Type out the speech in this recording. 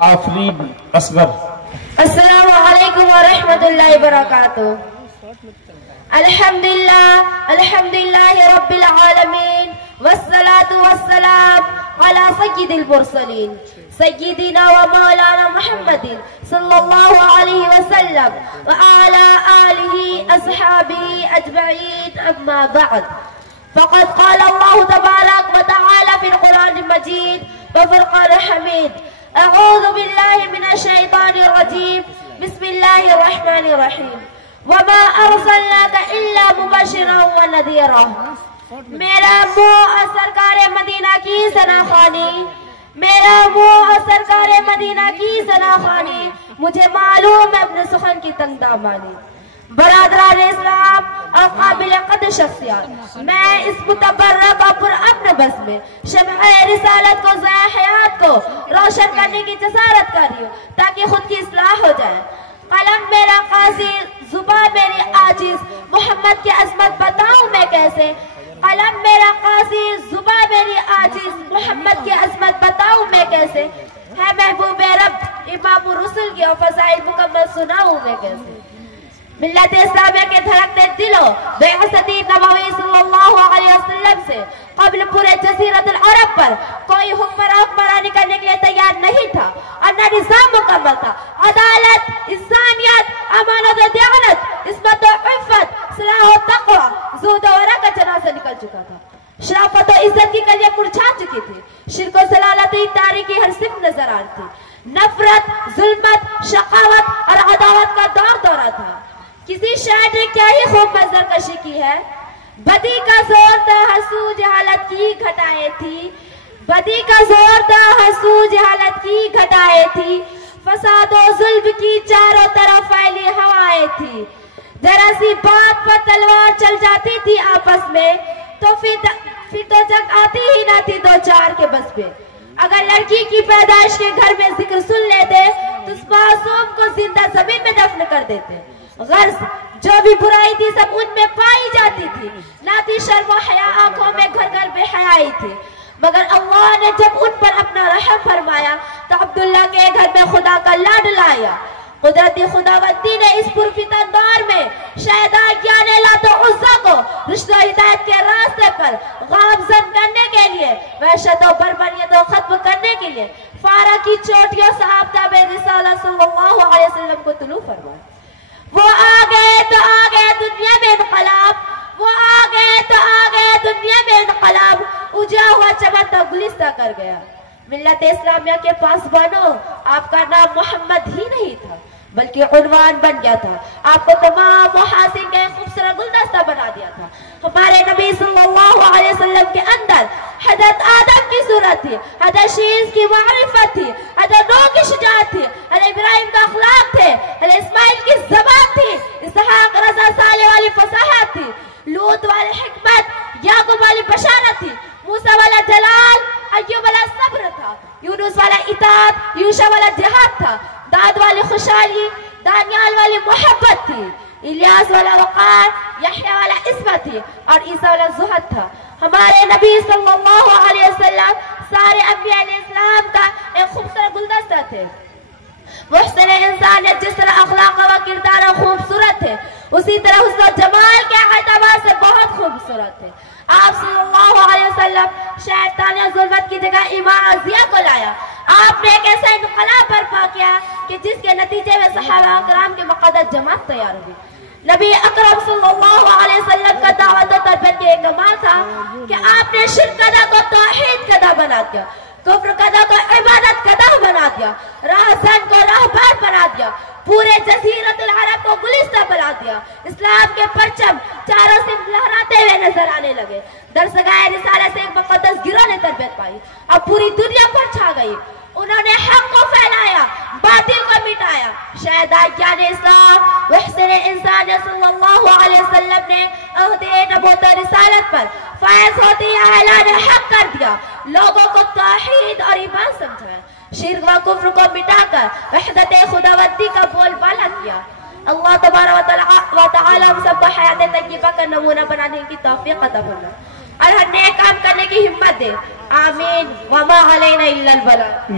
آفرین اصغر۔ السلام علیکم ورحمۃ اللہ وبرکاتہ۔ الحمدللہ رب العالمین والصلاة والسلام علی سید المرسلین سیدنا و مولانا محمد صلی اللہ علیہ وسلم وعلی آلہ اصحابہ اجمعین، اما بعد فقد قال اللہ تبارک و تعالی فی القرآن المجید وفرقان الحمید: اعوذ باللہ من الشیطان الرجیم، بسم اللہ الرحمن الرحیم، وما ارسلناک الا مبشرا ونذیرا۔ میرا منہ سرکار مدینہ کی ثناخوانی، میرا منہ سرکار مدینہ کی ثناخوانی، مجھے معلوم ہے اپنے سخن کی تنگ دامانی۔ برادران اسلام اور قابل قدر شخصیات، میں اس متبرک اور پرامن بس میں شمع رسالت کو، ضیاء حیات کو روشن کرنے کی جسارت کر رہی ہوں تاکہ خود کی اصلاح ہو جائے۔ قلم میرا قاصر، زبان میری عاجز، محمد کی عظمت بتاؤں میں کیسے۔ قلم میرا قاصر، زبان میری عاجز، محمد کی عظمت بتاؤں میں کیسے۔ ہے محبوب رب امام الرسل کی اور فضائل مکمل سناؤں میں کیسے۔ ملت اسلامیہ کے دھڑکتے دلوں بعثت نبوی صلی اللہ علیہ وسلم سے قبل پورے جزیرۃ العرب پر کوئی حکمرانی کرنے کے لیے تیار نہیں تھا، اور نہ نظام مکمل تھا۔ عدالت، انسانیت، امانت و دیانت، عصمت و عفت، صلاح و تقوی، زہد و ورع کا جنازہ نکل چکا تھا۔ شرافت و عزت کی کلیاں مرجھا چکی تھی، شرک و ضلالت تاریکی ہر صف نظر آ رہی تھی۔ نفرت، ظلمت، شقاوت اور عداوت کا دورہ تھا۔ کسی شاعر نے کیا ہی خوب منظر کشی کی ہے: بدی کا زور تھا، حسود جہالت کی گھٹائیں تھی، بدی کا زور تھا، حسود جہالت کی گھٹائیں تھی، فساد و ظلم کی چاروں طرف پھیلی ہوائیں تھی۔ ذرا سی بات پر تلوار چل جاتی تھی آپس میں تو پھر تو جنگ آتی ہی نہ تھی دو چار کے بس میں۔ اگر لڑکی کی پیدائش کے گھر میں ذکر سن لیتے تو اس معصوم کو زندہ زمین میں دفن کر دیتے۔ غرض جو بھی برائی تھی سب ان میں پائی جاتی تھی، نہ تھی شرم و حیا، آنکھوں میں گھر گھر بے حیائی تھی۔ مگر اللہ نے جب ان پر اپنا رحم فرمایا تو عبداللہ کے گھر میں خدا کا لاڈ لایا۔ قدرتی خداوندی نے اس پرفتن دور میں شہداء یعنی لات و عزا کو رشد و ہدایت کے راستے پر گامزن کرنے کے لیے، وحشت و بربریت کو ختم کرنے کے لیے فارا کی چوٹیوں سے آفتاب رسالت صلی اللہ علیہ وسلم کو طلوع فرمایا۔ وہ آگئے تو آگئے دنیا میں انقلاب، وہ آگئے تو آگئے دنیا میں انقلاب، اجڑا ہوا چمن تو گلستہ کر گیا۔ ملت اسلامیہ کے پاسبانوں، آپ کا نام محمد ہی نہیں تھا بلکہ عنوان بن گیا تھا، آپ کو تمام محاسن کے خوبصورت گلدستہ بنا دیا تھا۔ ہمارے نبی صلی اللہ علیہ وسلم کے اندر حضرت آدم کی صورت تھی، حضرت شیس کی معرفت تھی، حضرت نوح کی شجاعت تھی، حضرت ابراہیم کا اخلاق تھے، حضرت اسماعیل کی زبان تھی، اسحاق رضا صالح والی فصاحت تھی، لوط والی حکمت، یعقوب والی بشارت تھی، موسیٰ والا جلال، ایوب والا صبر تھا، یونس والا اطاعت، یوشع والا جہاد تھا، داد والی خوشحالی، دانیال والی محبت تھی، الیاس والا وقار، یحییٰ والا عصمت تھی، اور عیسیٰ والا زہد تھا۔ ہمارے نبی صلی اللہ علیہ وسلم سارے انبیاء علیہ السلام کا ایک خوبصورت گلدستہ تھے۔ محسن انسانیت جس طرح اخلاق و کردار خوبصورت ہے، اسی طرح حسن و جمال کے اعتبار سے بہت خوبصورت ہے۔ آپ صلی اللہ علیہ وسلم شیطان و ظلمت کی جگہ ایمان و ضیاء کو لایا۔ آپ نے ایک ایسا انقلاب برپا کیا کہ جس کے نتیجے میں صحابہ کرام کے مقدس جماعت تیار ہوئی۔ نبی اکرم صلی اللہ علیہ وسلم کا دعوت و تربیت کے ایک کمال تھا کہ آپ نے شرک کدا کو توحید کدا بنا دیا، کفر کدا کو عبادت کدا بنا دیا، راہزن کو راہبر بنا دیا، پورے جزیرۃ العرب کو گلستہ بنا دیا۔ اسلام کے پرچم چاروں سے لہراتے ہوئے نظر آنے لگے۔ درسگاہ رسالت سے ایک مقدس گروہ نے تربیت پائی، اب پوری دنیا پر چھا گئی۔ انہوں نے حق کو پھیلایا، باطل کو مٹایا۔ شہداء یعنی اسلام محسن انسانیت صلی اللہ علیہ وسلم نے عہد نبوت و رسالت پر فائز ہوتے اعلان حق کر دیا، لوگوں کو توحید اور ایمان سمجھایا، شرک و کفر کو مٹا کر وحدت خداوندی کا بول بالا کیا۔ اللہ تبارک و تعالی ہم سب کو حیات طیبہ کا نمونہ بنانے کی توفیق عطا فرمائے اور ہر نیک کام کرنے کی ہمت دے۔ آمین۔ وما علینا الا البلاغ۔